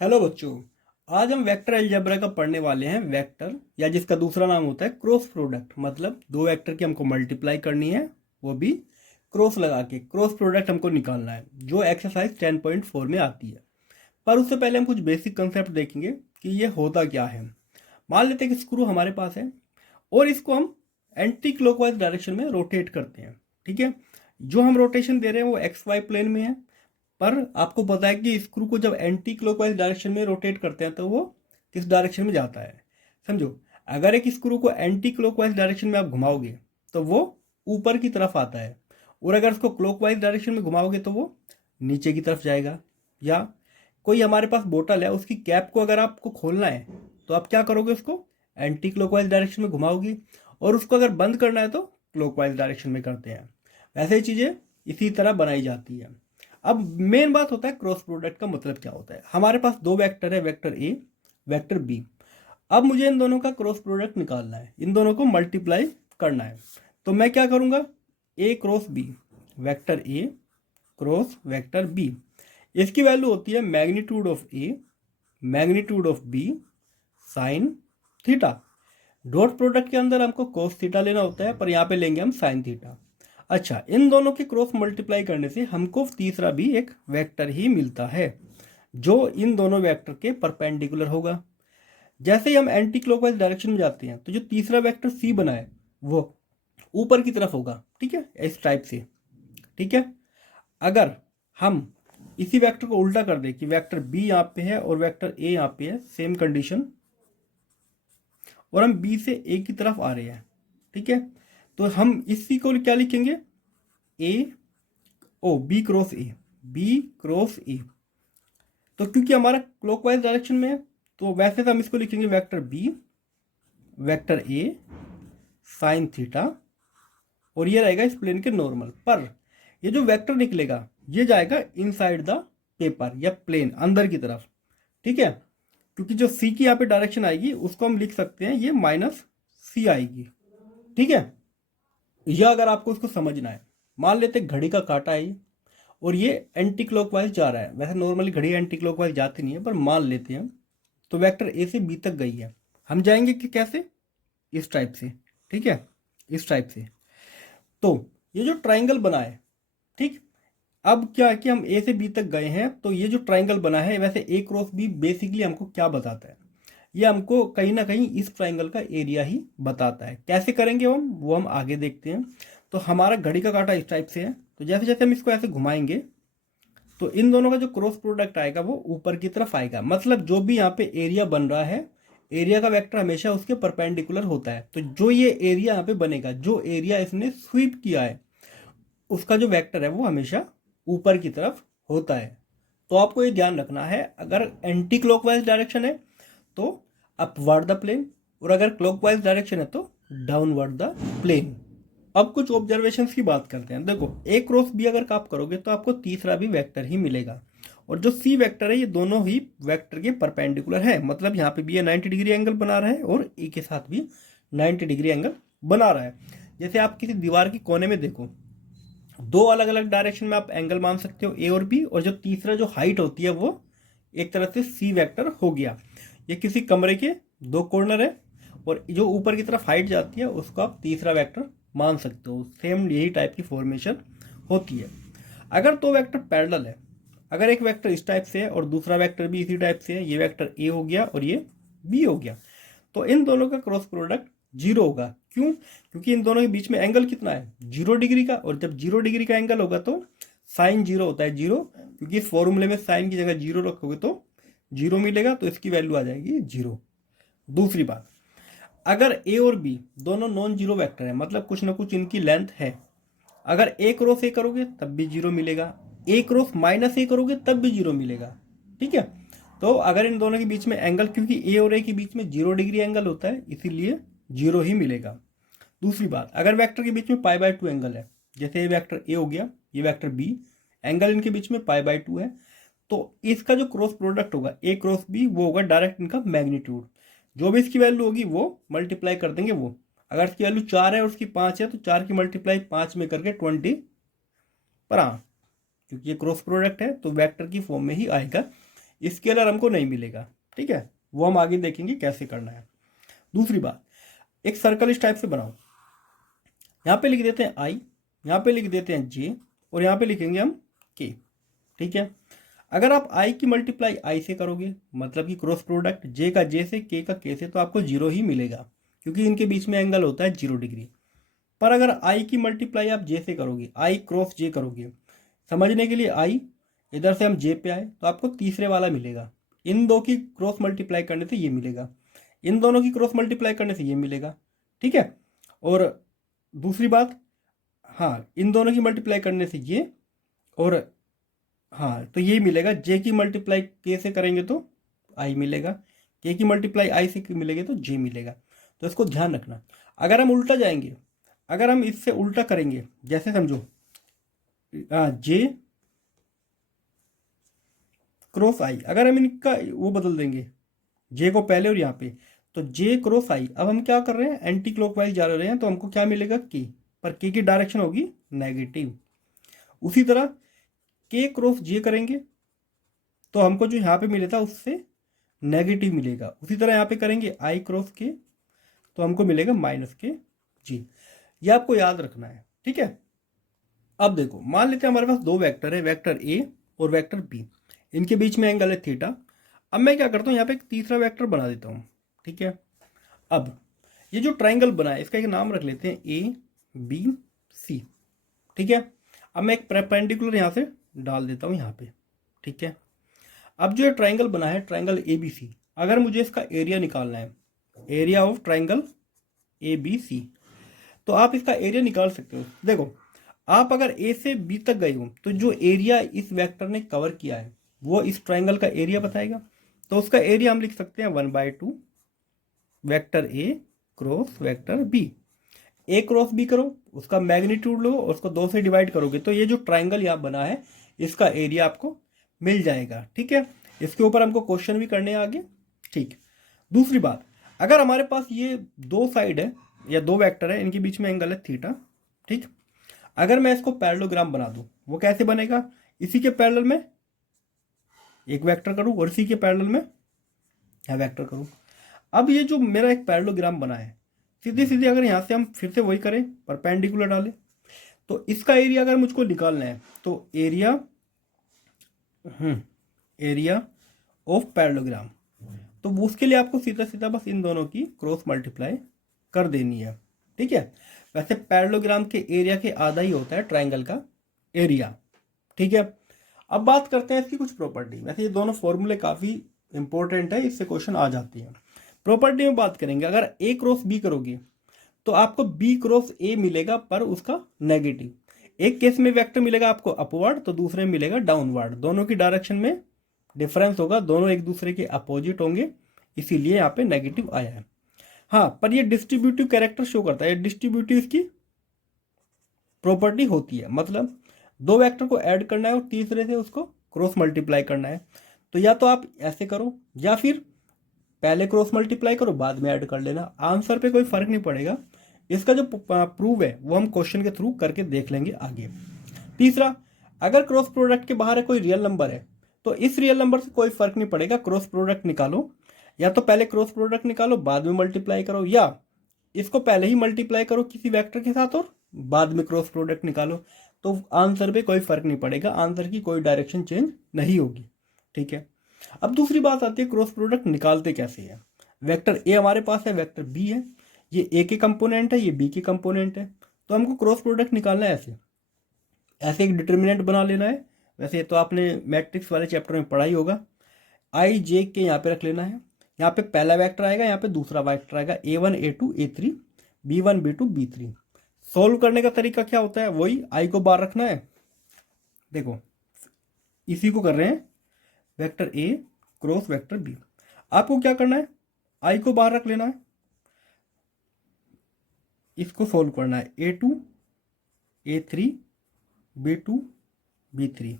Hello बच्चों। आज हम वेक्टर अलजेब्रा का पढ़ने वाले हैं। वेक्टर या जिसका दूसरा नाम होता है क्रॉस प्रोडक्ट, मतलब दो वेक्टर की हमको मल्टीप्लाई करनी है, वो भी क्रॉस लगा के क्रॉस प्रोडक्ट हमको निकालना है, जो एक्सरसाइज 10.4 में आती है। पर उससे पहले हम कुछ बेसिक कंसेप्ट देखेंगे कि ये होता क्या है। मान लेते हैं कि स्क्रू हमारे पास है और इसको हम एंटी क्लॉकवाइज डायरेक्शन में रोटेट करते हैं। ठीक है, जो हम रोटेशन दे रहे हैं वो एक्स वाई प्लेन में है। पर आपको पता है कि स्क्रू को जब एंटी क्लॉकवाइज डायरेक्शन में रोटेट करते हैं तो वो किस डायरेक्शन में जाता है, समझो। अगर एक स्क्रू को एंटी क्लॉकवाइज डायरेक्शन में आप घुमाओगे तो वो ऊपर की तरफ आता है, और अगर उसको क्लॉकवाइज डायरेक्शन में घुमाओगे तो वो नीचे की तरफ जाएगा। या कोई हमारे पास बोतल है, उसकी कैप को अगर आपको खोलना है तो आप क्या करोगे, उसको एंटी क्लॉकवाइज डायरेक्शन में घुमाओगे, और उसको अगर बंद करना है तो क्लॉकवाइज डायरेक्शन में करते हैं। वैसे ही चीज़ें इसी तरह बनाई जाती है। अब मेन बात होता है क्रॉस प्रोडक्ट का मतलब क्या होता है। हमारे पास दो वेक्टर है, वेक्टर ए, वेक्टर बी। अब मुझे इन दोनों का क्रॉस प्रोडक्ट निकालना है, इन दोनों को मल्टीप्लाई करना है। तो मैं क्या करूंगा, A cross B, vector A cross vector B. इसकी वैल्यू होती है magnitude of A magnitude of B sine theta. Dot product के अंदर हमको कोस थीटा लेना होता है, पर यहाँ पे लेंगे हम साइन थीटा। अच्छा, इन दोनों के क्रॉस मल्टीप्लाई करने से हमको तीसरा भी एक वेक्टर ही मिलता है, जो इन दोनों वेक्टर के परपेंडिकुलर होगा। जैसे ही हम एंटी क्लॉकवाइज डायरेक्शन में जाते हैं तो जो तीसरा वेक्टर सी बना है वो ऊपर की तरफ होगा। ठीक है, इस टाइप से। ठीक है, अगर हम इसी वेक्टर को उल्टा कर दें कि वेक्टर बी यहाँ पे है और वेक्टर ए यहाँ पे है, सेम कंडीशन, और हम बी से ए की तरफ आ रहे हैं। ठीक है, तो हम इसी को क्या लिखेंगे, ए ओ B cross A, B cross A. तो क्योंकि हमारा क्लॉकवाइज डायरेक्शन में है तो वैसे तो हम इसको लिखेंगे vector B vector A sine theta, और ये रहेगा इस प्लेन के नॉर्मल पर। ये जो वेक्टर निकलेगा ये जाएगा इनसाइड द पेपर या प्लेन, अंदर की तरफ। ठीक है, क्योंकि जो सी की यहाँ पे डायरेक्शन आएगी उसको हम लिख सकते हैं ये माइनस सी आएगी। ठीक है, यह अगर आपको इसको समझना है, मान लेते घड़ी का कांटा है और ये एंटी क्लॉकवाइज जा रहा है। वैसे नॉर्मली घड़ी एंटी क्लॉकवाइज जाती नहीं है, पर मान लेते हैं। तो वेक्टर ए से बी तक गई है, हम जाएंगे कि कैसे, इस टाइप से। ठीक है, इस टाइप से। तो ये जो ट्राइंगल बना है, ठीक, अब क्या है कि हम ए से बी तक गए हैं, तो ये जो ट्राइंगल बना है, वैसे ए क्रॉस बी बेसिकली हमको क्या बताता है, ये हमको कहीं ना कहीं इस ट्राइंगल का एरिया ही बताता है। कैसे करेंगे हम, वो हम आगे देखते हैं। तो हमारा घड़ी का कांटा इस टाइप से है, तो जैसे जैसे हम इसको ऐसे घुमाएंगे तो इन दोनों का जो क्रॉस प्रोडक्ट आएगा वो ऊपर की तरफ आएगा। मतलब जो भी यहाँ पे एरिया बन रहा है, एरिया का वेक्टर हमेशा उसके परपेंडिकुलर होता है। तो जो ये एरिया यहाँ पे बनेगा, जो एरिया इसने स्वीप किया है, उसका जो वेक्टर है वो हमेशा ऊपर की तरफ होता है। तो आपको ये ध्यान रखना है, अगर एंटी क्लॉकवाइज डायरेक्शन है तो अपवर्ड द प्लेन, और अगर क्लॉकवाइज डायरेक्शन है तो डाउनवर्ड द प्लेन। अब कुछ ऑब्जर्वेशंस की बात करते हैं। देखो, ए क्रॉस बी अगर आप करोगे तो आपको तीसरा भी वेक्टर ही मिलेगा, और जो सी वेक्टर है ये दोनों ही वेक्टर के परपेंडिकुलर है। मतलब यहाँ पे भी ये 90 डिग्री एंगल बना रहा है और ए के साथ भी 90 डिग्री एंगल बना रहा है। जैसे आप किसी दीवार के कोने में देखो, दो अलग अलग डायरेक्शन में आप एंगल मान सकते हो, ए और बी, और जो तीसरा जो हाइट होती है वो एक तरह से सी वेक्टर हो गया। ये किसी कमरे के दो कॉर्नर है, और जो ऊपर की तरफ हाइट जाती है उसको आप तीसरा वेक्टर मान सकते हो। सेम यही टाइप की फॉर्मेशन होती है। अगर दो वेक्टर पैरेलल है, अगर एक वेक्टर इस टाइप से है और दूसरा वेक्टर भी इसी टाइप से है, ये वेक्टर ए हो गया और ये बी हो गया, तो इन दोनों का क्रॉस प्रोडक्ट जीरो होगा। क्यों, क्योंकि इन दोनों के बीच में एंगल कितना है, 0 डिग्री का, और जब 0 डिग्री का एंगल होगा तो साइन जीरो होता है, जीरो। क्योंकि इस फॉर्मूले में साइन की जगह जीरो रखोगे तो जीरो मिलेगा, तो इसकी वैल्यू आ जाएगी जीरो। दूसरी बात, अगर ए और बी दोनों नॉन जीरो वेक्टर है, मतलब कुछ ना कुछ इनकी लेंथ है, अगर ए क्रॉस ए करोगे तब भी जीरो मिलेगा, ए क्रॉस माइनस ए करोगे तब भी जीरो मिलेगा। ठीक है, तो अगर इन दोनों के बीच में एंगल, क्योंकि ए और ए के बीच में 0 डिग्री एंगल होता है, इसीलिए जीरो ही मिलेगा। दूसरी बात, अगर वेक्टर के बीच में π/2 एंगल है, जैसे ये वेक्टर ए हो गया, ये वेक्टर बी, एंगल इनके बीच में π/2 है, तो इसका जो क्रॉस प्रोडक्ट होगा ए क्रॉस बी, वो होगा डायरेक्ट इनका मैग्नीट्यूड। जो भी इसकी वैल्यू होगी वो मल्टीप्लाई कर देंगे वो। अगर इसकी वैल्यू 4 है और उसकी 5 है तो 4 की मल्टीप्लाई 5 में करके 20 पर हाँ, क्योंकि ये क्रॉस प्रोडक्ट है तो वेक्टर की फॉर्म में ही आएगा। स्केलर हमको नहीं मिलेगा। ठीक है, वो हम आगे देखेंगे कैसे करना है। दूसरी बात, एक सर्कल इस टाइप से बनाओ, यहाँ पे लिख देते हैं आई, यहाँ पे लिख देते हैं जे, और यहाँ पे लिखेंगे हम के। ठीक है, अगर आप आई की मल्टीप्लाई आई से करोगे मतलब कि क्रॉस प्रोडक्ट जे का जे से के का के से, तो आपको जीरो ही मिलेगा क्योंकि इनके बीच में एंगल होता है 0 डिग्री। पर अगर आई की मल्टीप्लाई आप जे से करोगे, आई क्रॉस जे करोगे, समझने के लिए आई इधर से हम जे पे आए तो आपको तीसरे वाला मिलेगा, इन दो की क्रॉस मल्टीप्लाई करने से ये मिलेगा, इन दोनों की क्रॉस मल्टीप्लाई करने से ये मिलेगा। ठीक है, और दूसरी बात, हाँ इन दोनों की मल्टीप्लाई करने से ये, और हाँ तो ये मिलेगा, जे की मल्टीप्लाई के से करेंगे तो आई मिलेगा, के की मल्टीप्लाई आई से मिलेगी तो जे मिलेगा। तो इसको ध्यान रखना। अगर हम उल्टा जाएंगे, अगर हम इससे उल्टा करेंगे, जैसे समझो जे क्रॉस आई, अगर हम इनका वो बदल देंगे जे को पहले और यहाँ पे, तो जे क्रॉस आई, अब हम क्या कर रहे हैं एंटी क्लॉकवाइज जा रहे हैं, तो हमको क्या मिलेगा के, पर के की डायरेक्शन होगी नेगेटिव। उसी तरह के क्रॉस जे करेंगे तो हमको जो यहाँ पे मिले था उससे नेगेटिव मिलेगा। उसी तरह यहाँ पे करेंगे आई क्रॉस के तो हमको मिलेगा माइनस के जी। ये आपको याद रखना है। ठीक है, अब देखो मान लेते हैं हमारे पास दो वेक्टर है, वेक्टर ए और वेक्टर बी, इनके बीच में एंगल है थीटा। अब मैं क्या करता हूँ, यहाँ पे एक तीसरा वेक्टर बना देता हूँ। ठीक है, अब ये जो ट्राइंगल बना है इसका एक नाम रख लेते हैं ए बी सी। ठीक है, अब मैं एक परपेंडिकुलर यहाँ से डाल देता हूँ यहाँ पे। ठीक है, अब जो ये ट्राइंगल बना है ट्राइंगल ए बी सी, अगर मुझे इसका एरिया निकालना है, area of triangle A B C, तो आप इसका एरिया निकाल सकते हो। देखो आप अगर ए से बी तक गए हो तो जो एरिया इस वेक्टर ने कवर किया है वो इस ट्राइंगल का एरिया बताएगा। तो उसका एरिया हम लिख सकते हैं 1/2 vector A cross vector B. A cross B करो, उसका मैग्नीट्यूड लो और उसको 2 से डिवाइड करोगे तो ये जो ट्राइंगल यहाँ बना है इसका एरिया आपको मिल जाएगा। ठीक है, इसके ऊपर हमको क्वेश्चन भी करने हैं आगे। ठीक, दूसरी बात, अगर हमारे पास ये दो साइड है या दो वेक्टर है, इनके बीच में एंगल है थीटा। ठीक, अगर मैं इसको पैरेललोग्राम बना दूं, वो कैसे बनेगा, इसी के पैरेलल में एक वेक्टर करूं और इसी के पैरेलल में यहाँ वेक्टर करूं। अब ये जो मेरा एक पैरेललोग्राम बना है, सीधे सीधे अगर यहाँ से हम फिर से वही करें, परपेंडिकुलर डालें, तो इसका एरिया अगर मुझको निकालना है तो एरिया एरिया ऑफ पैरेललोग्राम, तो उसके लिए आपको सीधा सीधा बस इन दोनों की क्रॉस मल्टीप्लाई कर देनी है। ठीक है, वैसे पैरेललोग्राम के एरिया के आधा ही होता है ट्राइंगल का एरिया। ठीक है, अब बात करते हैं इसकी कुछ प्रॉपर्टी। वैसे ये दोनों फॉर्मूले काफ़ी इंपॉर्टेंट है, इससे क्वेश्चन आ जाते हैं। प्रॉपर्टी में बात करेंगे, अगर ए क्रॉस बी करोगे तो आपको बी क्रॉस ए मिलेगा पर उसका नेगेटिव। एक केस में वेक्टर मिलेगा आपको अपवर्ड तो दूसरे में मिलेगा डाउनवर्ड, दोनों की डायरेक्शन में डिफरेंस होगा, दोनों एक दूसरे के अपोजिट होंगे, इसीलिए यहाँ पे नेगेटिव आया है। हाँ, पर ये डिस्ट्रीब्यूटिव कैरेक्टर शो करता है, डिस्ट्रीब्यूटिव इसकी प्रॉपर्टी होती है। मतलब दो वेक्टर को ऐड करना है और तीसरे से उसको क्रॉस मल्टीप्लाई करना है, तो या तो आप ऐसे करो या फिर पहले क्रॉस मल्टीप्लाई करो बाद में ऐड कर लेना, आंसर पे कोई फर्क नहीं पड़ेगा। इसका जो प्रूव है वो हम क्वेश्चन के थ्रू करके देख लेंगे आगे। तीसरा, अगर क्रॉस प्रोडक्ट के बाहर है कोई रियल नंबर है तो इस रियल नंबर से कोई फर्क नहीं पड़ेगा, क्रॉस प्रोडक्ट निकालो, या तो पहले क्रॉस प्रोडक्ट निकालो बाद में मल्टीप्लाई करो, या इसको पहले ही मल्टीप्लाई करो किसी वेक्टर के साथ और बाद में क्रॉस प्रोडक्ट निकालो, तो आंसर पे कोई फर्क नहीं पड़ेगा, आंसर की कोई डायरेक्शन चेंज नहीं होगी। ठीक है, अब दूसरी बात आती है क्रॉस प्रोडक्ट निकालते कैसे हैं। वेक्टर ए हमारे पास है, वेक्टर बी है, ये ए के कंपोनेंट है, ये बी के कंपोनेंट है, तो हमको क्रॉस प्रोडक्ट निकालना है ऐसे ऐसे एक डिटर्मिनेंट बना लेना है। वैसे तो आपने मैट्रिक्स वाले चैप्टर में पढ़ा ही होगा, आई जे के यहाँ पे रख लेना है, यहाँ पे पहला वेक्टर आएगा, यहाँ पे दूसरा वेक्टर आएगा, A1 A2 A3 B1 B2 B3। Solve करने का तरीका क्या होता है, वही आई को बाहर रखना है। देखो इसी को कर रहे हैं, vector A cross vector B, आपको क्या करना है, आई को बाहर रख लेना है, इसको सोल्व करना है, A2 A3 B2 B3,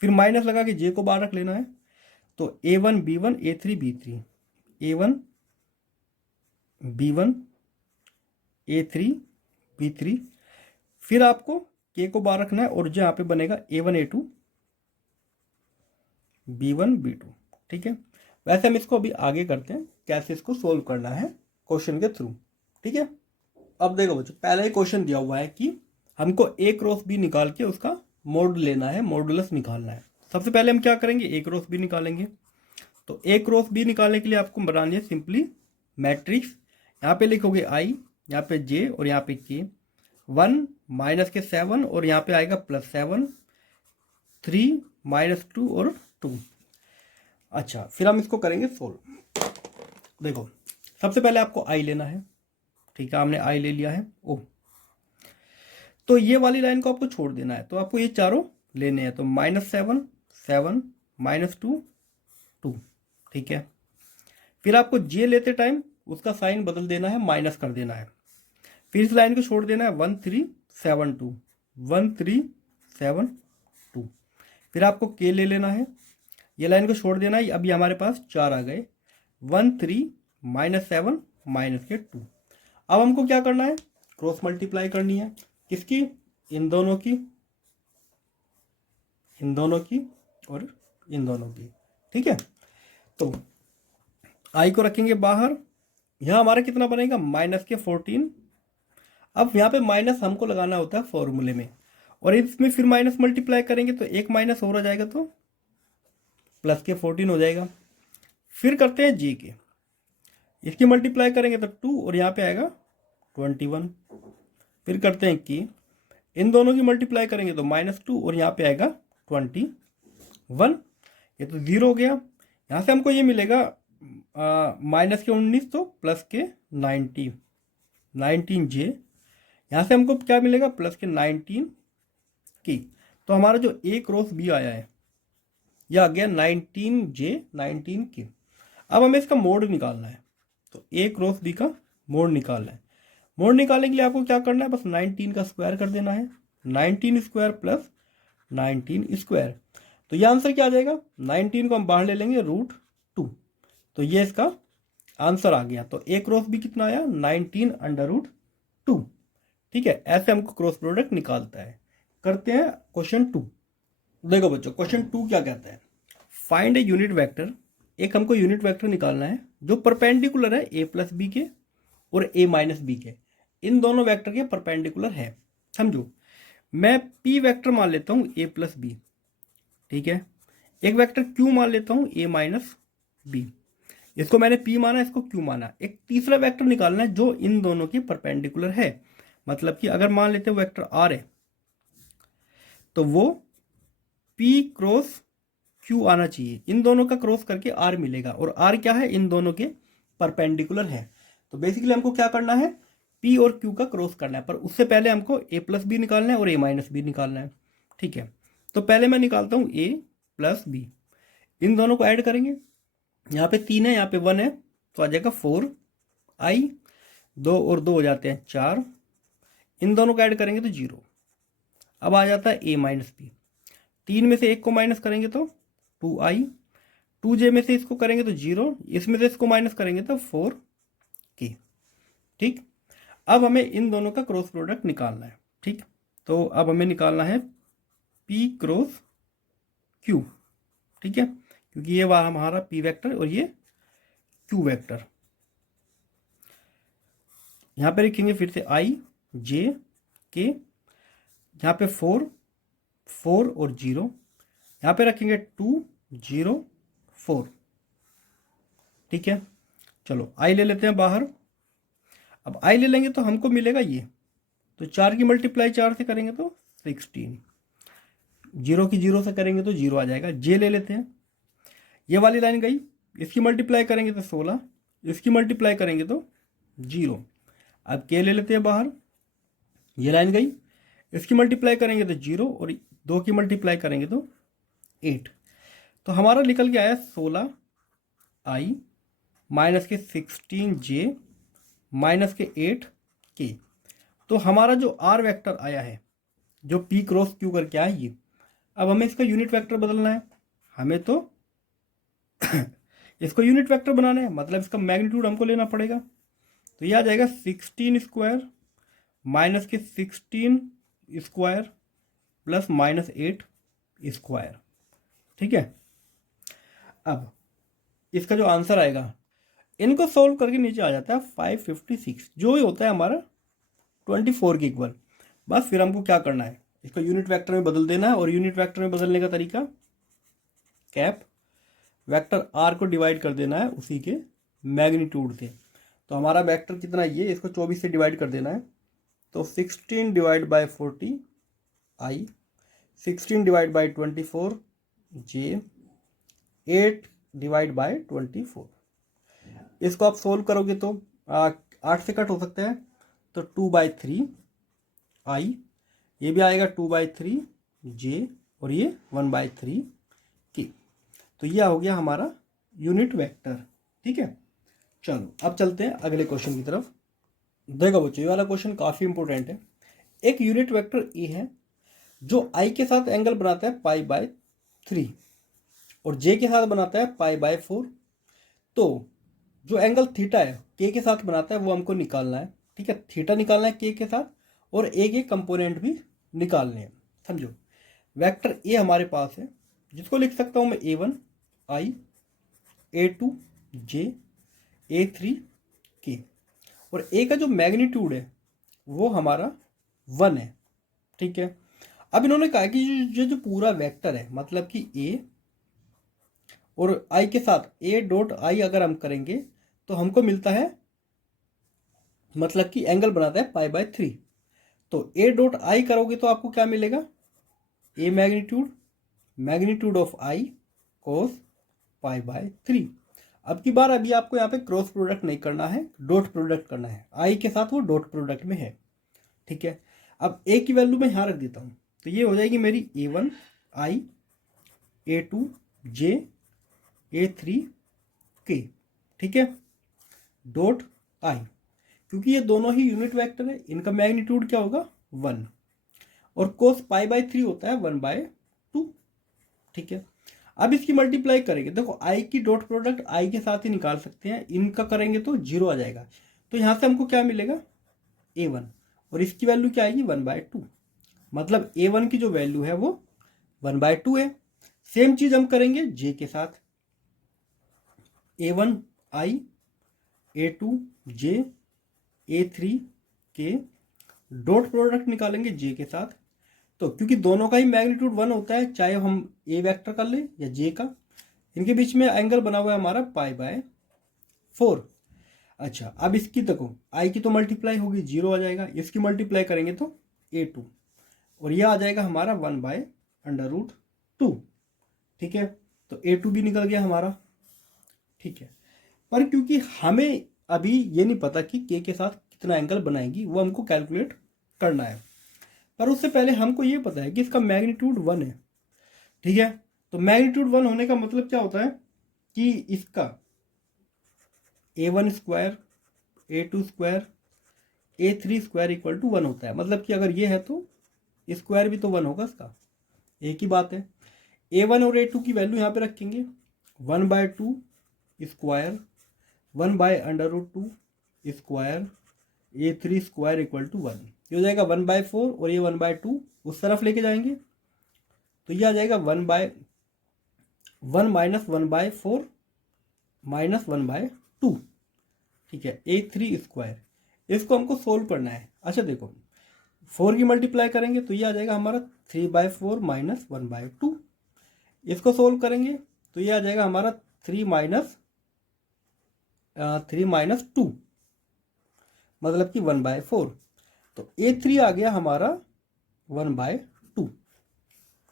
फिर माइनस लगा के जे को बाहर रख लेना है, तो A1 B1 A3 B3, A1 B1 A3 B3, फिर आपको के को बाहर रखना है और जो यहाँ पे बनेगा A1 A2 B1 B2। ठीक है। वैसे हम इसको अभी आगे करते हैं कैसे इसको सोल्व करना है क्वेश्चन के थ्रू। ठीक है, अब देखो बच्चों, पहला ही क्वेश्चन दिया हुआ है कि हमको ए क्रॉस बी निकाल के उसका मोड लेना है, मॉडुलस निकालना है। सबसे पहले हम क्या करेंगे, ए क्रॉस बी निकालेंगे। तो ए क्रॉस बी निकालने के लिए आपको बनानी है सिंपली मैट्रिक्स। यहाँ पे लिखोगे आई, यहाँ पे जे और यहाँ पे के। 1 माइनस के 7 और यहाँ पे आएगा +7, 3 -2 और 2। अच्छा, फिर हम इसको करेंगे सोल्व। देखो, सबसे पहले आपको आई लेना है। ठीक है, हमने आई ले लिया है। ओ, तो ये वाली लाइन को आपको छोड़ देना है, तो आपको ये चारों लेने हैं। तो -7 7 -2 2। ठीक है, फिर आपको जे लेते टाइम उसका साइन बदल देना है, माइनस कर देना है। फिर इस लाइन को छोड़ देना है 1 3 7 2 1 3 7 2। फिर आपको के ले लेना है, ये लाइन को छोड़ देना है। अभी हमारे पास 4 आ गए, 1 3 -7 -2। अब हमको क्या करना है, क्रॉस मल्टीप्लाई करनी है। किसकी, इन दोनों की, इन दोनों की और इन दोनों की। ठीक है, तो आई को रखेंगे बाहर। यहाँ हमारा कितना बनेगा, -14। अब यहाँ पे माइनस हमको लगाना होता है फॉर्मूले में, और इसमें फिर माइनस मल्टीप्लाई करेंगे तो एक माइनस और आ जाएगा, तो +14 हो जाएगा। फिर करते हैं जे के, इसकी मल्टीप्लाई करेंगे तो 2 और यहाँ पे आएगा 21। फिर करते हैं कि इन दोनों की मल्टीप्लाई करेंगे तो -2 और यहाँ पे आएगा 21। ये तो 0 हो गया। यहाँ से हमको ये मिलेगा माइनस के 19 तो प्लस के 19 जे। यहाँ से हमको क्या मिलेगा, प्लस के 19 की। तो हमारा जो ए क्रॉस बी आया है यह आ गया 19 जे 19 की। अब हमें इसका मोड निकालना है, तो ए क्रॉस बी का मोड निकालना है। मोड निकालने के लिए आपको क्या करना है, बस 19 का स्क्वायर कर देना है। 19 स्क्वायर प्लस 19 स्क्वायर, तो ये आंसर क्या आ जाएगा, 19 को हम बाहर ले लेंगे √2। तो ये इसका आंसर आ गया। तो ए क्रॉस बी कितना आया, 19√2। ठीक है, ऐसे हमको क्रॉस प्रोडक्ट निकालता है। करते हैं क्वेश्चन 2। देखो बच्चों, क्वेश्चन 2 क्या कहता है, फाइंड ए यूनिट वेक्टर। एक हमको यूनिट वेक्टर निकालना है जो परपेंडिकुलर है ए प्लस बी के और ए माइनस बी के। इन दोनों वेक्टर के परपेंडिकुलर है। समझो, मैं पी वेक्टर मान लेता हूँ ए प्लस बी। ठीक है, एक वेक्टर क्यू मान लेता हूँ ए माइनस बी। इसको मैंने पी माना, इसको क्यू माना। एक तीसरा वेक्टर निकालना है जो इन दोनों के परपेंडिकुलर है। मतलब कि अगर मान लेते हैं वेक्टर आर है तो वो पी क्रॉस क्यू आना चाहिए। इन दोनों का क्रॉस करके आर मिलेगा, और आर क्या है, इन दोनों के परपेंडिकुलर है। तो बेसिकली हमको क्या करना है, पी और क्यू का क्रॉस करना है। पर उससे पहले हमको ए प्लस बी निकालना है और ए माइनस बी निकालना है। ठीक है, तो पहले मैं निकालता हूँ ए प्लस बी। इन दोनों को ऐड करेंगे, यहाँ पे 3 है, यहाँ पे 1 है, तो आ जाएगा 4i। 2 और 2 हो जाते हैं 4। इन दोनों को ऐड करेंगे तो 0। अब आ जाता है ए माइनस बी। 3 में से 1 को माइनस करेंगे तो 2i। 2j में से इसको करेंगे तो 0, इसमें से इसको माइनस करेंगे तो 4k। ठीक, अब हमें इन दोनों का क्रॉस प्रोडक्ट निकालना है। ठीक, तो अब हमें निकालना है p क्रॉस q। ठीक है, क्योंकि ये हमारा p वेक्टर और ये q वेक्टर। यहाँ पे लिखेंगे फिर से i j k, यहाँ पे 4 4 और 0, यहाँ पे रखेंगे 2 0 4। ठीक है, चलो i ले लेते हैं बाहर। अब i ले लेंगे तो हमको मिलेगा ये, तो 4 की मल्टीप्लाई 4 से करेंगे तो 16। 0 की 0 से करेंगे तो 0 आ जाएगा। j ले लेते हैं, ये वाली लाइन गई, इसकी मल्टीप्लाई करेंगे तो 16, इसकी मल्टीप्लाई करेंगे तो 0। अब k ले लेते हैं बाहर, ये लाइन गई, इसकी मल्टीप्लाई करेंगे तो 0 और 2 की मल्टीप्लाई करेंगे तो 8। तो हमारा निकल के आया 16i माइनस के 16j माइनस के 8k। तो हमारा जो r वेक्टर आया है, जो p क्रॉस q करके आया ये, अब हमें इसका यूनिट वेक्टर बदलना है। हमें तो इसको यूनिट वेक्टर बनाना है, मतलब इसका मैग्नीट्यूड हमको लेना पड़ेगा। तो ये आ जाएगा 16 स्क्वायर माइनस के 16 स्क्वायर प्लस -8 स्क्वायर। ठीक है, अब इसका जो आंसर आएगा, इनको सोल्व करके नीचे आ जाता है 556, जो ही होता है हमारा 24 के इक्वल। बस फिर हमको क्या करना है, इसको यूनिट वेक्टर में बदल देना है। और यूनिट वेक्टर में बदलने का तरीका, कैप वेक्टर आर को डिवाइड कर देना है उसी के मैग्नीट्यूड से। तो हमारा वेक्टर कितना, ये इसको 24 से डिवाइड कर देना है। तो 16 divide by 40 I, 16 divide by 24 J, 8 divide by 24। इसको आप सोल्व करोगे तो 8 से कट हो सकता है, तो 2/3 आई, ये भी आएगा 2/3 जे, और ये 1/3 के। तो ये हो गया हमारा यूनिट वेक्टर। ठीक है, चलो अब चलते हैं अगले क्वेश्चन की तरफ। देखो बच्चों, ये वाला क्वेश्चन काफी इंपॉर्टेंट है। एक यूनिट वेक्टर ए है जो आई के साथ एंगल बनाता है π/3 और जे के साथ बनाता है π/4। तो जो एंगल थीटा है के के साथ बनाता है वो हमको निकालना है। ठीक है, थीटा निकालना है के के साथ, और ए के कंपोनेंट भी निकालने हैं। समझो, वेक्टर ए हमारे पास है, जिसको लिख सकता हूं मैं A1 आई, A2 जे, A3 के, और ए का जो मैग्नीट्यूड है वो हमारा 1 है। ठीक है, अब इन्होंने कहा कि ये जो पूरा वेक्टर है, मतलब कि ए और आई के साथ ए डॉट आई अगर हम करेंगे तो हमको मिलता है, मतलब कि एंगल बनाता है π/3। तो ए डॉट आई करोगे तो आपको क्या मिलेगा, ए मैग्नीट्यूड ऑफ आई कोस π/3। अब की बार अभी आपको यहाँ पे क्रॉस प्रोडक्ट नहीं करना है, डॉट प्रोडक्ट करना है। आई के साथ वो डॉट प्रोडक्ट में है। ठीक है, अब ए की वैल्यू मैं यहाँ रख देता हूँ, तो ये हो जाएगी मेरी A1 आई, A2 जे, A3 के। ठीक है, डॉट आई, क्योंकि ये दोनों ही यूनिट वेक्टर है, इनका मैग्नीट्यूड क्या होगा 1, और कोस π/3 होता है 1/2। ठीक है, अब इसकी मल्टीप्लाई करेंगे। देखो आई की डॉट प्रोडक्ट आई के साथ ही निकाल सकते हैं, इनका करेंगे तो 0 आ जाएगा। तो यहाँ से हमको क्या मिलेगा, A1, और इसकी वैल्यू क्या आएगी 1/2। मतलब A1 की जो वैल्यू है वो 1/2 है। सेम चीज हम करेंगे जे के साथ, A1 आई, A2 जे, A3 के, डॉट प्रोडक्ट निकालेंगे जे के साथ। तो क्योंकि दोनों का ही मैग्नीट्यूड 1 होता है, चाहे हम ए वेक्टर कर ले या जे का, इनके बीच में एंगल बना हुआ है हमारा π/4। अच्छा, अब इसकी देखो, आई की तो मल्टीप्लाई होगी 0 आ जाएगा, इसकी मल्टीप्लाई करेंगे तो A2, और यह आ जाएगा हमारा 1/√2। ठीक है, तो A2 भी निकल गया हमारा। ठीक है, पर क्योंकि हमें अभी ये नहीं पता कि के साथ कितना एंगल बनाएगी, वो हमको कैलकुलेट करना है। पर उससे पहले हमको ये पता है कि इसका मैग्नीट्यूड 1 है। ठीक है, तो मैग्नीट्यूड 1 होने का मतलब क्या होता है कि इसका A1 square, A2 square, A3 square equal to 1 होता है। मतलब कि अगर ये है तो स्क्वायर भी तो 1 होगा इसका, एक ही बात है। A1 और A2 की वैल्यू यहाँ पे रखेंगे, 1/2 square, 1/√2 square, A3 square equal to 1। ये हो जाएगा 1/4, और ये 1/2 उस तरफ लेके जाएंगे तो ये आ जाएगा 1/1 माइनस 1/4 माइनस 1/2। ठीक है, A3 स्क्वायर, इसको हमको सोल्व करना है। अच्छा देखो, 4 की मल्टीप्लाई करेंगे तो ये आ जाएगा हमारा 3/4 माइनस 1/2। इसको सोल्व करेंगे तो ये आ जाएगा हमारा 3 माइनस 2, मतलब कि 1/4। तो A3 आ गया हमारा 1/2।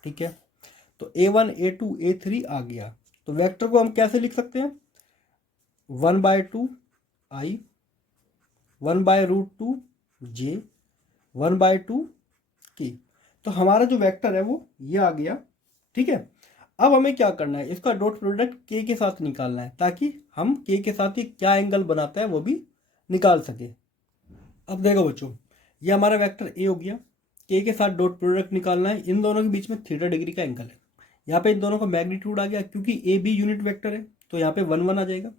ठीक है, तो A1 A2 A3 आ गया। तो वेक्टर को हम कैसे लिख सकते हैं, 1/2 आई, 1/√2 जे, 1/2 के। तो हमारा जो वेक्टर है वो ये आ गया। ठीक है, अब हमें क्या करना है, इसका डॉट प्रोडक्ट के के साथ निकालना है, ताकि हम के साथ ही क्या एंगल बनाता है वो भी निकाल सके। अब देखो बच्चों, ये हमारा वेक्टर ए हो गया, के साथ डॉट प्रोडक्ट निकालना है। इन दोनों के बीच में थीटा डिग्री का एंगल है। यहाँ पे इन दोनों का मैग्नीट्यूड आ गया, क्योंकि ए भी यूनिट वेक्टर है तो यहाँ पे 1 1 आ जाएगा।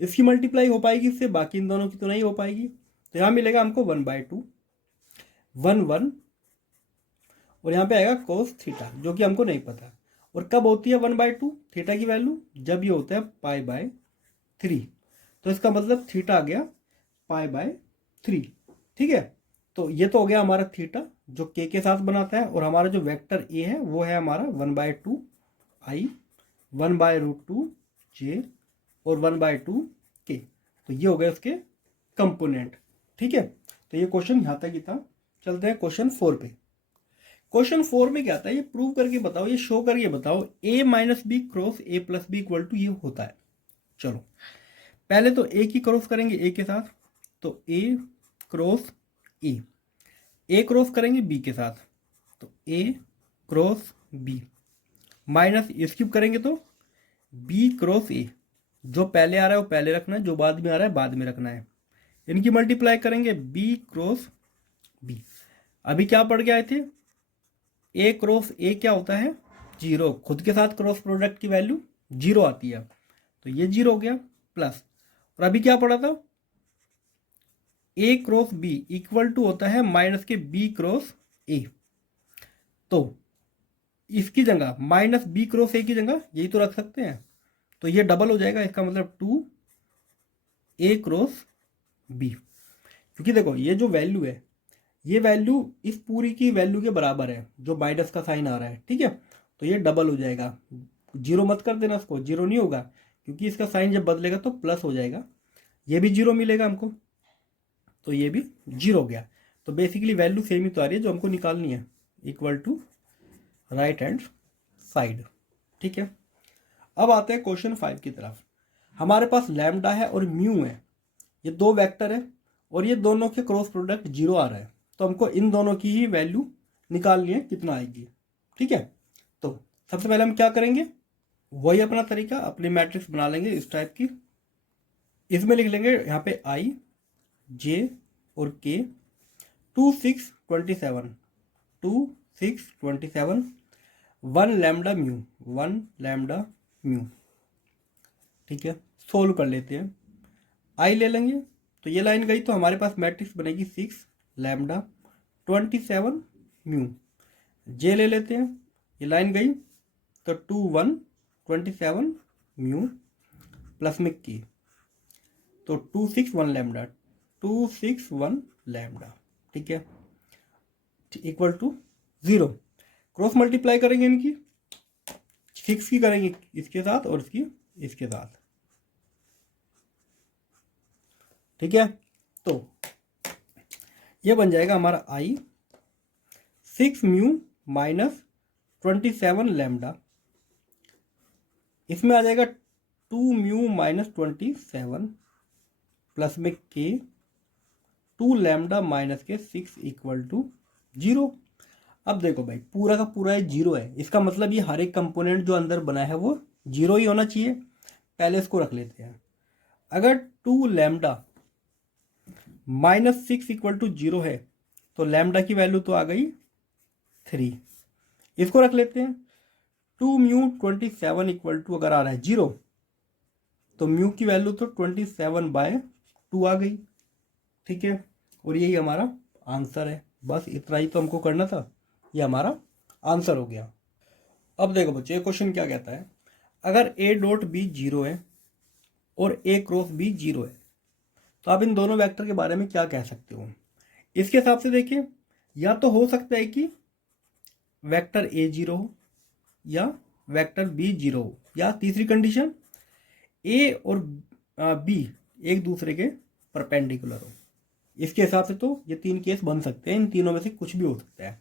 इसकी मल्टीप्लाई हो पाएगी इससे, बाकी इन दोनों की तो नहीं हो पाएगी। तो यहाँ मिलेगा हमको 1/2 1 1, और यहाँ पे आएगा कोस थीटा, जो कि हमको नहीं पता। और कब होती है 1/2 थीटा की वैल्यू? जब ये होता है π/3। तो इसका मतलब थीटा आ गया π/3। ठीक है, तो ये तो हो गया हमारा थीटा जो के साथ बनाता है, और हमारा जो वेक्टर ए है वो है हमारा 1/2 i 1/√2 j और 1/2 k। तो ये हो गए उसके कंपोनेंट। ठीक है, तो ये क्वेश्चन यहाँ तक ही था। चलते हैं क्वेश्चन 4 पे। क्वेश्चन 4 में क्या आता है, ये प्रूव करके बताओ, ये शो करके बताओ a - b cross a + b equal to ये होता है। चलो पहले तो a की क्रॉस करेंगे a के साथ, तो a क्रॉस a क्रॉस करेंगे b के साथ, तो a क्रॉस b माइनस इसकी करेंगे तो b क्रॉस a। जो पहले आ रहा है वो पहले रखना है, जो बाद में आ रहा है बाद में रखना है। इनकी मल्टीप्लाई करेंगे b क्रॉस b। अभी क्या पढ़ के आए थे, a क्रॉस a क्या होता है 0, खुद के साथ क्रॉस प्रोडक्ट की वैल्यू 0 आती है, तो ये 0 हो गया प्लस। और अभी क्या पढ़ा था, a cross b equal to होता है माइनस के b क्रॉस a। तो इसकी जगह माइनस b क्रॉस a की जगह यही तो रख सकते हैं, तो ये डबल हो जाएगा, इसका मतलब 2a क्रॉस b। क्योंकि देखो ये जो वैल्यू है, ये वैल्यू इस पूरी की वैल्यू के बराबर है जो माइनस का साइन आ रहा है। ठीक है, तो ये डबल हो जाएगा, 0 मत कर देना इसको, 0 नहीं होगा क्योंकि इसका साइन जब बदलेगा तो प्लस हो जाएगा, ये भी 0 मिलेगा हमको, तो ये भी 0 हो गया। तो बेसिकली वैल्यू सेम ही तो आ रही है जो हमको निकालनी है, equal to right hand side. ठीक है, अब आते हैं क्वेश्चन 5 की तरफ। हमारे पास लैम्डा है और म्यू है, ये दो वेक्टर है और ये दोनों के क्रॉस प्रोडक्ट 0 आ रहा है, तो हमको इन दोनों की ही वैल्यू निकालनी है कितना आएगी। ठीक है, तो सबसे पहले हम क्या करेंगे, वही अपना तरीका, अपनी मैट्रिक्स बना लेंगे इस टाइप की। इसमें लिख लेंगे यहाँ पे i j और k 2 6 27 2 6 27 1 lambda mu 1 lambda mu. ठीक है, सोल्व कर लेते हैं, i ले लेंगे तो ये लाइन गई तो हमारे पास मैट्रिक्स बनेगी 6 लैम्डा 27 म्यू। j ले लेते हैं, ये लाइन गई तो 2 1 27 म्यू प्लस में k, तो 2 6 1 लैम्डा 2 6 1 लैम्डा। ठीक है, इक्वल टू 0। क्रॉस मल्टीप्लाई करेंगे इनकी, 6 की करेंगे इसके साथ और इसकी इसके साथ। ठीक है, तो ये बन जाएगा हमारा i 6 म्यू माइनस 27 लैम्डा, इसमें आ जाएगा 2 म्यू माइनस 27 प्लस में k 2 लैम्डा माइनस के 6 इक्वल टू 0। अब देखो भाई पूरा का पूरा ये 0 है, इसका मतलब ये हर एक कंपोनेंट जो अंदर बना है वो 0 ही होना चाहिए। पहले इसको रख लेते हैं, अगर 2 लैम्डा माइनस 6 इक्वल टू 0 है तो लैम्डा की वैल्यू तो आ गई 3। इसको रख लेते हैं, 2 म्यू 27 इक्वल टू अगर आ रहा है 0 तो म्यू की वैल्यू तो 27/2 आ गई। ठीक है, और यही हमारा आंसर है, बस इतना ही तो हमको करना था, ये हमारा आंसर हो गया। अब देखो बच्चों ये क्वेश्चन क्या कहता है, अगर a डॉट b 0 है और a क्रॉस b 0 है तो आप इन दोनों वेक्टर के बारे में क्या कह सकते हो। इसके हिसाब से देखिए, या तो हो सकता है कि वेक्टर a 0 हो या वेक्टर b 0 हो, या तीसरी कंडीशन a और b एक दूसरे के परपेंडिकुलर हो। इसके हिसाब से तो ये 3 केस बन सकते हैं, इन तीनों में से कुछ भी हो सकता है।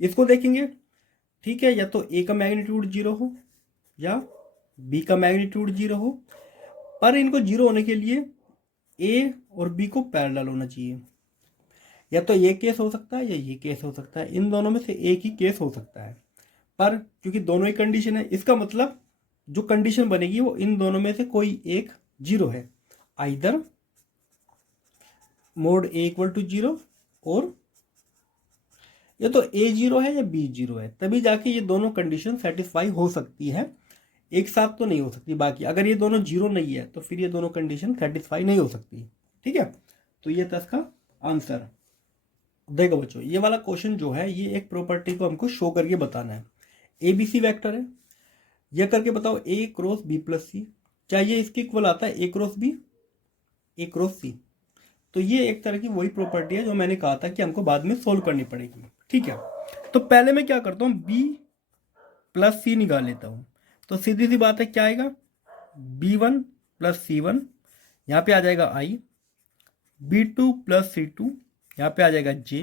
इसको देखेंगे, ठीक है, या तो a का मैग्नीट्यूड 0 हो या b का मैग्नीट्यूड 0 हो, पर इनको 0 होने के लिए a और b को पैरेलल होना चाहिए। या तो ये केस हो सकता है या ये केस हो सकता है, इन दोनों में से एक ही केस हो सकता है, पर क्योंकि दोनों ही कंडीशन है, इसका मतलब जो कंडीशन बनेगी वो इन दोनों में से कोई एक 0 है, either mod a equal to 0 और ये तो a 0 है या b 0 है, तभी जाके ये दोनों कंडीशन सेटिस्फाई हो सकती है, एक साथ तो नहीं हो सकती। बाकी अगर ये दोनों 0 नहीं है तो फिर ये दोनों कंडीशन सेटिस्फाई नहीं हो सकती। ठीक है, तो ये था इसका आंसर। देखो बच्चों ये वाला क्वेश्चन जो है ये एक प्रॉपर्टी को हमको शो करके बताना है। ABC वेक्टर है, ये करके बताओ ए क्रॉस बी प्लस सी, क्या ये इसके इक्वल आता है ए क्रॉस बी, ए क्रॉस सी। तो ये एक तरह की वही प्रॉपर्टी है जो मैंने कहा था कि हमको बाद में सोल्व करनी पड़ेगी, ठीक है। तो पहले मैं क्या करता हूँ, बी प्लस सी निकाल लेता हूँ। तो सीधी सी बात है, क्या आएगा, b1 प्लस सी वन, यहाँ पे आ जाएगा i, b2 plus C to, यहाँ पे आ जाएगा j,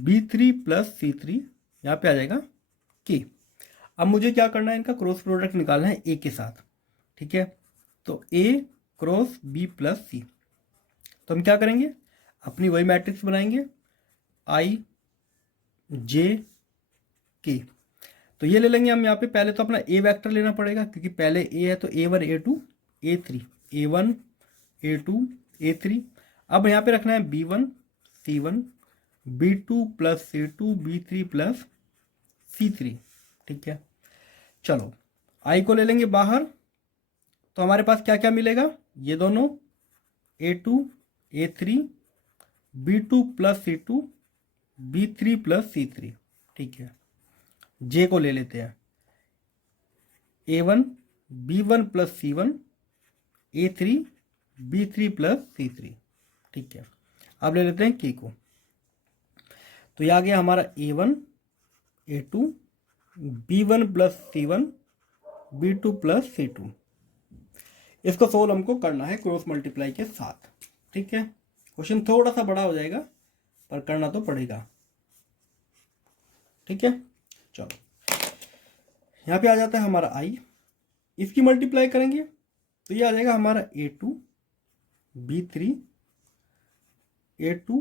b3 प्लस सी थ्री, यहाँ पे आ जाएगा k। अब मुझे क्या करना है, इनका क्रॉस प्रोडक्ट निकालना है a के साथ, ठीक है। तो a क्रॉस b प्लस सी, तो हम क्या करेंगे, अपनी वही मैट्रिक्स बनाएंगे, i j k। तो ये ले लेंगे हम यहाँ पे, पहले तो अपना ए वेक्टर लेना पड़ेगा क्योंकि पहले ए है, तो a1 a2 a3, a1 a2 a3। अब यहाँ पे रखना है b1 c1, b2 plus c2 b3 plus c3, ठीक है। चलो i को ले लेंगे बाहर, तो हमारे पास क्या क्या मिलेगा, ये दोनों a2 a3 b2 plus c2 b3 plus c3, ठीक है। j को ले लेते हैं, a1 b1 plus c1 a3 b3 plus c3, ठीक है। अब ले लेते हैं k को, तो ये आ गया हमारा a1 a2 b1 plus c1 b2 plus c2। इसको सोल्व हमको करना है क्रॉस मल्टीप्लाई के साथ, ठीक है। क्वेश्चन थोड़ा सा बड़ा हो जाएगा पर करना तो पड़ेगा, ठीक है। चलो यहाँ पे आ जाता है हमारा i, इसकी मल्टीप्लाई करेंगे तो ये आ जाएगा हमारा a2 b3 a2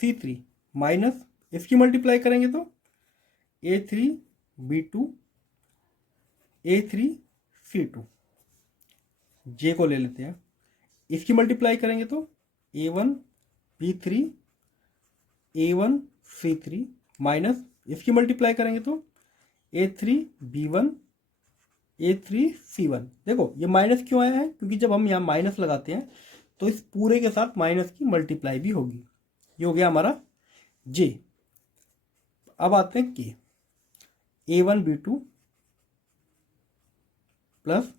c3 minus इसकी मल्टीप्लाई करेंगे तो a3 b2 a3 c2। j को ले लेते हैं, इसकी मल्टीप्लाई करेंगे तो a1 b3 a1 c3 minus इसकी मल्टीप्लाई करेंगे तो a3 b1 a3 c1। देखो ये माइनस क्यों आया है, क्योंकि जब हम यहाँ माइनस लगाते हैं तो इस पूरे के साथ माइनस की मल्टीप्लाई भी होगी। ये हो गया हमारा j। अब आते हैं k, a1 b2 plus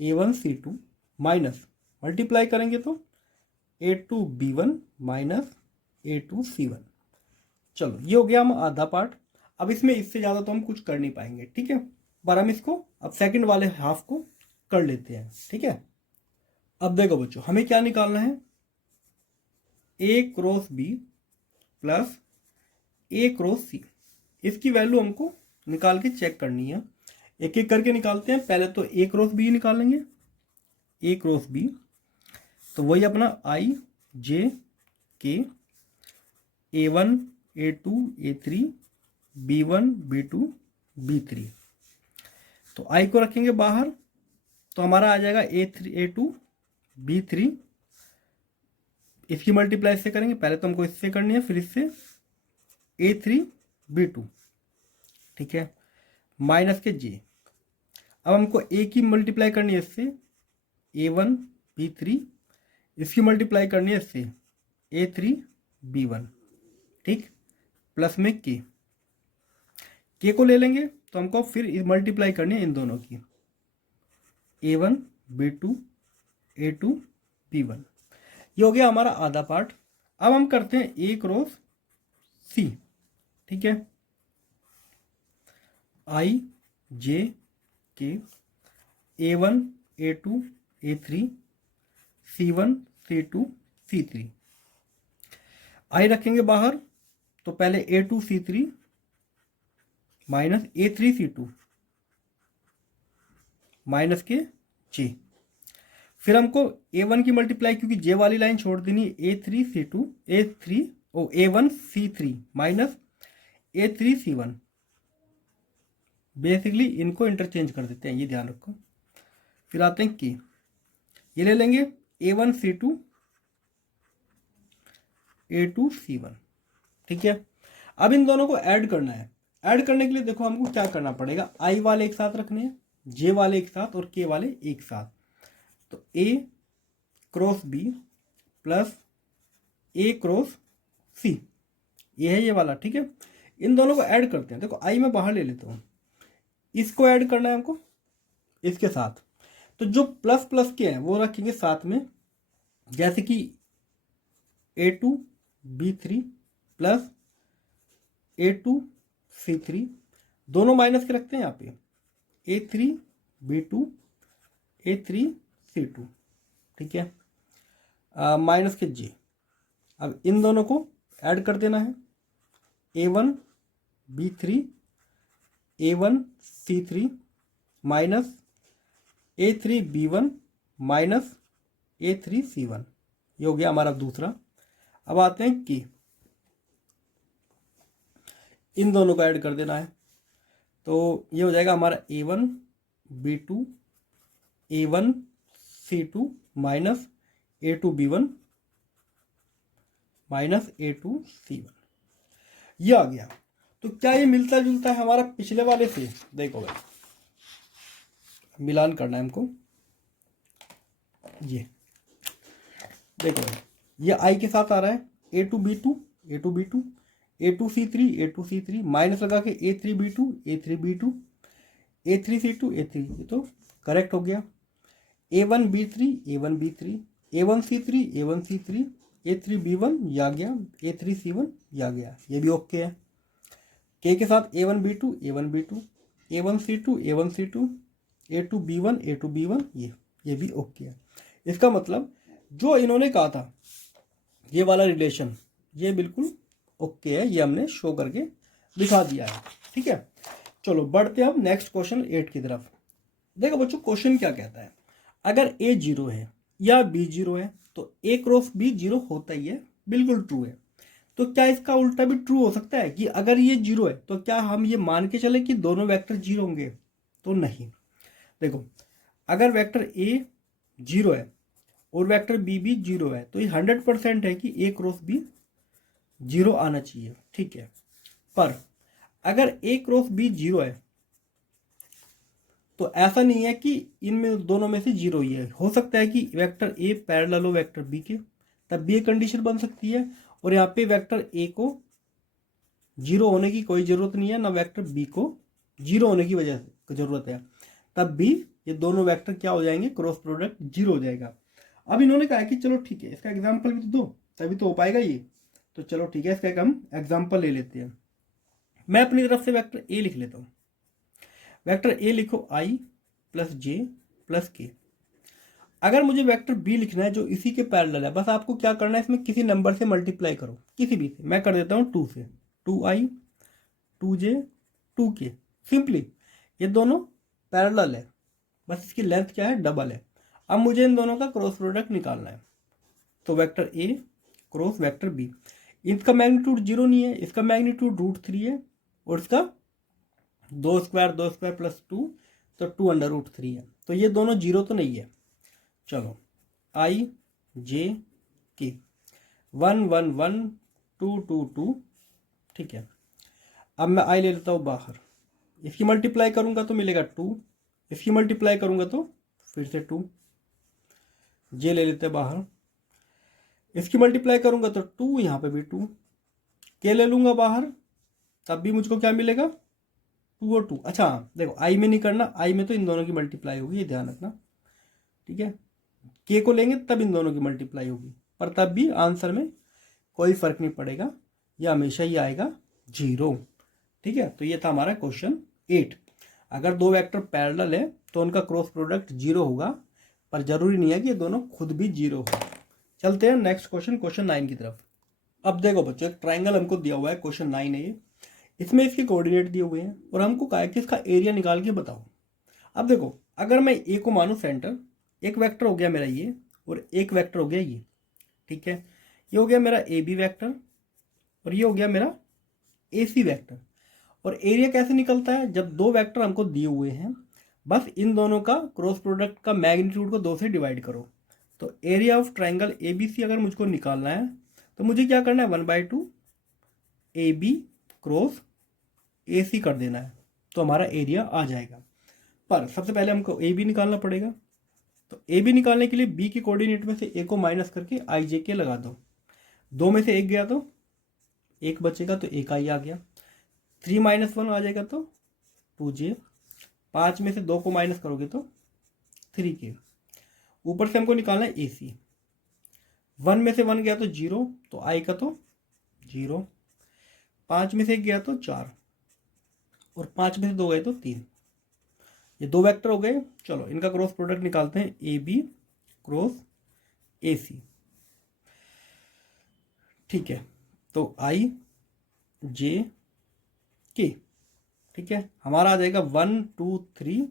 a1 c2 minus multiply करेंगे तो a2 b1 minus a2 c1। चलो ये हो गया हम आधा पार्ट। अब इसमें इससे ज़्यादा तो हम कुछ कर नहीं पाएंगे, ठीक है। पर हम इसको अब सेकंड वाले हाफ को कर लेते हैं, ठीक है। अब देखो बच्चों, हमें क्या निकालना है, a cross b plus a cross c। इसकी वैल्यू हमको निकाल के चेक करनी है, एक एक करके निकालते हैं। पहले तो a क्रॉस b निकाल लेंगे, a क्रॉस b, तो वही अपना i j k a1 a2 a3 b1 b2 b3। तो i को रखेंगे बाहर, तो हमारा आ जाएगा a3 a2 b3। इसकी मल्टीप्लाई से करेंगे, पहले तो हमको इससे करनी है फिर इससे a3 b2, ठीक है, माइनस के j। अब हमको a की मल्टीप्लाई करनी है इससे a1 b3, इसकी मल्टीप्लाई करनी है इससे a3 b1, ठीक, प्लस में k को ले लेंगे तो हमको फिर मल्टीप्लाई करनी है इन दोनों की, a1 b2 a2 b1। ये हो गया हमारा आधा पार्ट। अब हम करते हैं a क्रॉस c, ठीक है, i j k a1 a2 a3 c1 c2 c3। i रखेंगे बाहर, तो पहले a2 c3 minus a3 c2 minus के j। फिर हमको a1 की मल्टीप्लाई, क्योंकि j वाली लाइन छोड़ देनी है, a3 c2 a1 c3 minus a3 c1। Basically इनको इंटरचेंज कर देते हैं, ये ध्यान रखो। फिर आते हैं k, ये ले लेंगे a1 c2 a2 c1, ठीक है। अब इन दोनों को ऐड करना है। ऐड करने के लिए देखो हमको क्या करना पड़ेगा, i वाले एक साथ रखने हैं, j वाले एक साथ और k वाले एक साथ। तो a cross b plus a cross c, ये है ये वाला, ठीक है। इन दोनों को ऐड करते हैं। देखो i मैं बाहर ले लेता हूँ, इसको ऐड करना है हमको इसके साथ। तो जो प्लस प्लस के हैं वो रखेंगे साथ में, जैसे कि A2B3 प्लस A2C3, दोनों माइनस के रखते हैं यहाँ पे, A3B2 A3C2, ठीक है, माइनस के J। अब इन दोनों को ऐड कर देना है, A1B3 A1C3 minus A3B1 minus A3C1, ये हो गया हमारा दूसरा। अब आते हैं कि इन दोनों को ऐड कर देना है, तो ये हो जाएगा हमारा A1B2 A1C2 minus A2B1 minus A2C1, ये आ गया। तो क्या ये मिलता जुलता है हमारा पिछले वाले से? देखो भाई, मिलान करना है हमको। ये देखो भाई, ये आई के साथ आ रहा है, A2B2 A2B2 A2C3 A2C3 minus लगा के A3B2 A3B2 A3C2 A3, ये तो करेक्ट हो गया। A1B3 A1B3 A1C3 A1C3 A3B1 ये आ गया, A3C1 ये आ गया, ये भी ओके है। के साथ A1B2 A1B2 A1C2 A1C2 A2B1 A2B1 ये भी ओके है। इसका मतलब जो इन्होंने कहा था ये वाला रिलेशन, ये बिल्कुल ओके है, ये हमने शो करके दिखा दिया है, ठीक है। चलो बढ़ते हैं अब नेक्स्ट क्वेश्चन 8 की तरफ। देखो बच्चों, क्वेश्चन क्या कहता है, अगर A 0 है या B 0 है तो A क्रॉस B 0 होता ही है, बिल्कुल ट्रू है। तो क्या इसका उल्टा भी ट्रू हो सकता है कि अगर ये 0 है तो क्या हम ये मान के चले कि दोनों वेक्टर 0 होंगे? तो नहीं। देखो, अगर वेक्टर A 0 है और वेक्टर B भी 0 है तो ये 100% है कि A क्रॉस B 0 आना चाहिए, ठीक है। पर अगर A क्रॉस B 0 है तो ऐसा नहीं है कि इनमें दोनों में से 0 ही है। हो सकता है कि वेक्टर A पैरेलल हो वेक्टर B के, तब भी एक कंडीशन बन सकती है। और यहाँ पे वेक्टर A को 0 होने की कोई ज़रूरत नहीं है, ना वेक्टर B को 0 होने की वजह से ज़रूरत है, तब भी ये दोनों वेक्टर क्या हो जाएंगे, क्रॉस प्रोडक्ट 0 हो जाएगा। अब इन्होंने कहा कि चलो ठीक है, इसका एग्जाम्पल भी तो दो, तभी तो हो पाएगा ये। तो चलो ठीक है, इसका एक हम एग्जाम्पल ले लेते हैं। मैं अपनी तरफ से वेक्टर A लिख लेता हूँ। वेक्टर A लिखो I plus J plus K। अगर मुझे वेक्टर B लिखना है जो इसी के पैरेलल है, बस आपको क्या करना है, इसमें किसी नंबर से मल्टीप्लाई करो, किसी भी से। मैं कर देता हूँ 2 से, 2I 2J 2K। सिंपली ये दोनों पैरेलल है, बस इसकी लेंथ क्या है, डबल है। अब मुझे इन दोनों का क्रॉस प्रोडक्ट निकालना है। तो vector A cross vector B, इसका मैग्नीट्यूड 0 नहीं है, इसका मैग्नीट्यूड √3 है, और इसका 2 स्क्वायर प्लस 2, तो 2√3 है। तो ये दोनों 0 तो नहीं है। चलो I J K 1 1 1 2 2 2, ठीक है। अब मैं I ले लेता हूँ बाहर, इसकी मल्टीप्लाई करूंगा तो मिलेगा 2, इसकी मल्टीप्लाई करूंगा तो फिर से 2। J ले लेते हैं बाहर, इसकी मल्टीप्लाई करूंगा तो 2, यहाँ पे भी 2। K ले लूंगा बाहर, तब भी मुझको क्या मिलेगा, 2 और 2। अच्छा देखो, I में नहीं करना, I में तो इन दोनों की मल्टीप्लाई होगी, ये ध्यान रखना, ठीक है। K को लेंगे तब इन दोनों की मल्टीप्लाई होगी, पर तब भी आंसर में कोई फर्क नहीं पड़ेगा, यह हमेशा ही आएगा 0, ठीक है। तो ये था हमारा क्वेश्चन 8। अगर दो वेक्टर पैरेलल है तो उनका क्रॉस प्रोडक्ट 0 होगा, पर जरूरी नहीं है कि ये दोनों खुद भी 0 हो। चलते हैं नेक्स्ट क्वेश्चन, क्वेश्चन 9 की तरफ। अब देखो बच्चों, एक ट्राइंगल हमको दिया हुआ है, क्वेश्चन 9 है ये। इसमें इसके कोऑर्डिनेट दिए हुए हैं और हमको कहा है कि इसका एरिया निकाल के बताओ। अब देखो, अगर मैं ए को मानूं सेंटर, एक वेक्टर हो गया मेरा ये और एक वेक्टर हो गया ये, ठीक है। ये हो गया मेरा ए बी वैक्टर और ये हो गया मेरा ए सी वैक्टर। और एरिया कैसे निकलता है, जब दो वेक्टर हमको दिए हुए हैं, बस इन दोनों का क्रॉस प्रोडक्ट का मैग्नीट्यूड को 2 से डिवाइड करो। तो area of triangle A B C अगर मुझको निकालना है तो मुझे क्या करना है, 1/2 ए बी क्रॉस ए सी कर देना है, तो हमारा एरिया आ जाएगा। पर सबसे पहले हमको ए बी निकालना पड़ेगा। तो ए बी निकालने के लिए बी के कोऑर्डिनेट में से ए को माइनस करके आई जे के लगा दो। 2 में से 1 गया तो 1 बचेगा, तो 1 आई आ गया। 3 - 1 आ जाएगा तो 2j। 5 में से 2 को माइनस करोगे तो 3k। ऊपर से हमको निकालना है AC। 1 में से 1 गया तो 0, तो I का तो 0। 5 में से 1 गया तो 4, और 5 में से 2 गए तो 3। ये 2 वेक्टर हो गए। चलो इनका क्रॉस प्रोडक्ट निकालते हैं, AB क्रॉस AC। ठीक है, तो I J K। ठीक है, हमारा आ जाएगा 1 2 3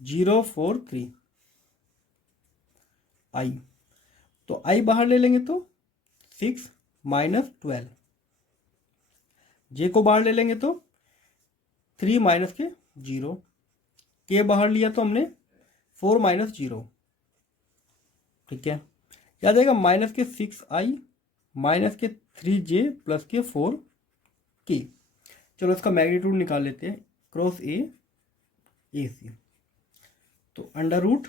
0 4 3 I। तो I बाहर ले लेंगे तो 6 माइनस 12। J को बाहर ले लेंगे तो 3 माइनस के 0। K बाहर लिया तो हमने 4 माइनस 0। ठीक है, क्या जाएगा माइनस के 6I माइनस के 3J प्लस के 4K। चलो इसका मैग्नीट्यूड निकाल लेते हैं, क्रॉस A AC। तो अंडर रूट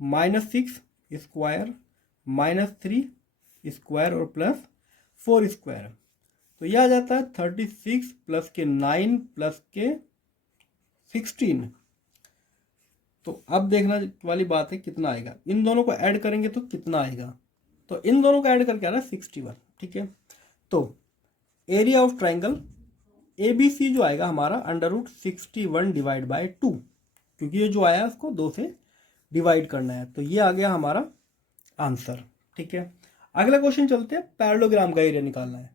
-6 स्क्वायर -3 स्क्वायर और प्लस 4 स्क्वायर। तो यह आ जाता है 36 प्लस के 9 प्लस के 16। तो अब देखना वाली बात है कितना आएगा। इन दोनों को ऐड करेंगे तो कितना आएगा, तो इन दोनों को ऐड करके आ रहा है 61। ठीक है, तो एरिया ऑफ ट्राइंगल ABC जो आएगा हमारा अंडर रूट 61 डिवाइड बाय 2, क्योंकि ये जो आया उसको 2 से डिवाइड करना है। तो ये आ गया हमारा आंसर। ठीक है, अगला क्वेश्चन चलते हैं, पैरेललोग्राम का एरिया निकालना है।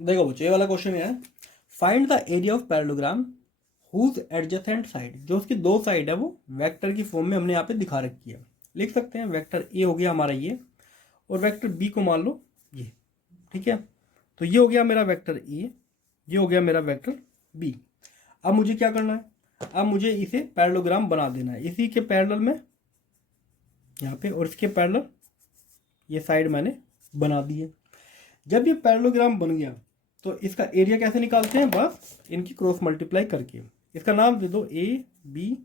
देखो बच्चों, ये वाला क्वेश्चन है, find the area of parallelogram whose adjacent side. जो उसकी 2 साइड है वो वेक्टर की फॉर्म में हमने यहाँ पे दिखा रखी है। लिख सकते हैं वेक्टर A हो गया हमारा ये, और वेक्टर B को मान लो ये। ठीक है, तो ये हो गया मेरा वेक्टर A, ये हो गया मेरा वेक्टर B। अब मुझे क्या करना है, अब मुझे इसे पैरेललोग्राम बना देना है। इसी के पैरेलल में यहाँ पे, और इसके पैरेलल ये साइड मैंने बना दी है। जब ये पैरेललोग्राम बन गया तो इसका एरिया कैसे निकालते हैं, बस इनकी क्रॉस मल्टीप्लाई करके। इसका नाम दे दो ABCD।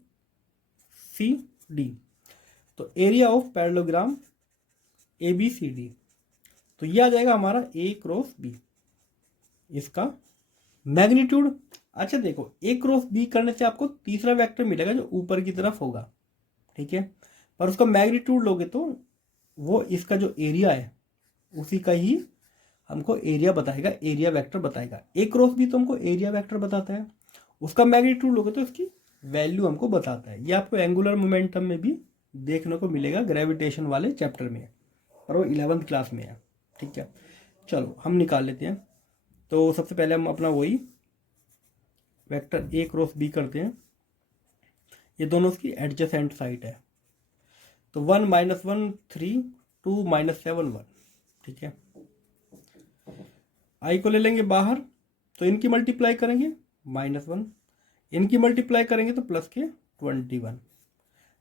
तो एरिया ऑफ पैरेललोग्राम ABCD, तो ये आ जाएगा हमारा A क्रॉस B। इसका मैग्नीट्यूड, अच्छा देखो A क्रॉस B करने से आपको तीसरा वेक्टर मिलेगा जो ऊपर की तरफ होगा। ठीक है, पर उसका मैग्नीट्यूड लोगे तो वो इसका जो एरिया है उसी का ही हमको एरिया बताएगा, एरिया वेक्टर बताएगा। A क्रॉस B तो हमको एरिया वेक्टर बताता है, उसका मैग्नीट्यूड लोगे तो इसकी वैल्यू हमको बताता है। ये आपको एंगुलर मोमेंटम में भी देखने को मिलेगा, ग्रेविटेशन वाले चैप्टर में, और वो 11th क्लास में है। ठीक है, चलो हम निकाल लेते हैं। तो सबसे पहले हम अपना वही वेक्टर A क्रॉस B करते हैं। ये दोनों उसकी एडजेसेंट साइड है, तो 1 - 1 3 2 - 7 1। ठीक है, I को ले लेंगे बाहर, तो इनकी मल्टीप्लाई करेंगे -1, इनकी मल्टीप्लाई करेंगे तो प्लस के 21।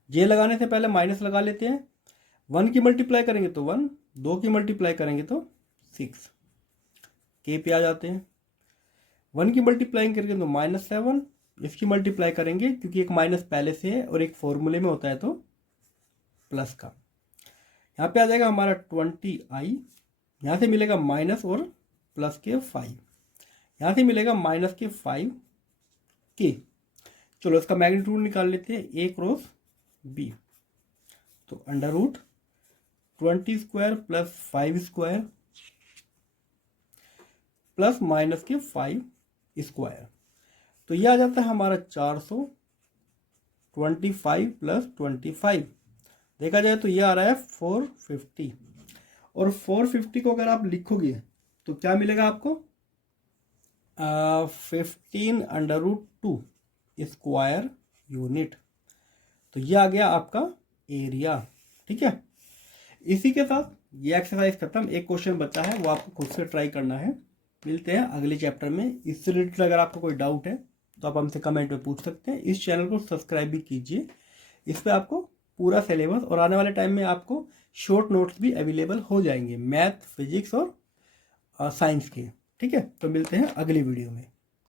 J लगाने से पहले माइनस लगा लेते हैं। 1 की मल्टीप्लाई करेंगे तो 1, 2 की मल्टीप्लाई करेंगे तो 6। K पे आ जाते हैं। 1 की मल्टीप्लाई करके तो -7, इसकी मल्टीप्लाई करेंगे क्योंकि एक माइनस पहले से है और एक फॉर्मूले में होता है तो प्लस का। यहाँ पे आ जाएगा हमारा 20I, यहाँ से मिलेगा माइनस और प्लस के 5, यहाँ से मिलेगा माइनस के 5K। चलो इसका मैग्नीट्यूड निकाल लेते हैं, A क्रॉस B। तो under root 20 square plus 5 square plus minus के 5 स्क्वायर, तो यह आ जाता है हमारा 425 प्लस 25। देखा जाए तो यह आ रहा है 450, और 450 को अगर आप लिखोगे तो क्या मिलेगा आपको, 15√2 स्क्वायर यूनिट। तो यह आ गया आपका एरिया। ठीक है, इसी के साथ ये एक्सरसाइज खत्म। एक क्वेश्चन बचा है, वो आपको खुद से ट्राई करना है। मिलते हैं अगले चैप्टर में। इससे रिलेटेड अगर आपको कोई डाउट है तो आप हमसे कमेंट में पूछ सकते हैं। इस चैनल को सब्सक्राइब भी कीजिए, इस पर आपको पूरा सिलेबस और आने वाले टाइम में आपको शॉर्ट नोट्स भी अवेलेबल हो जाएंगे, मैथ, फिजिक्स और साइंस के। ठीक है, तो मिलते हैं अगली वीडियो में।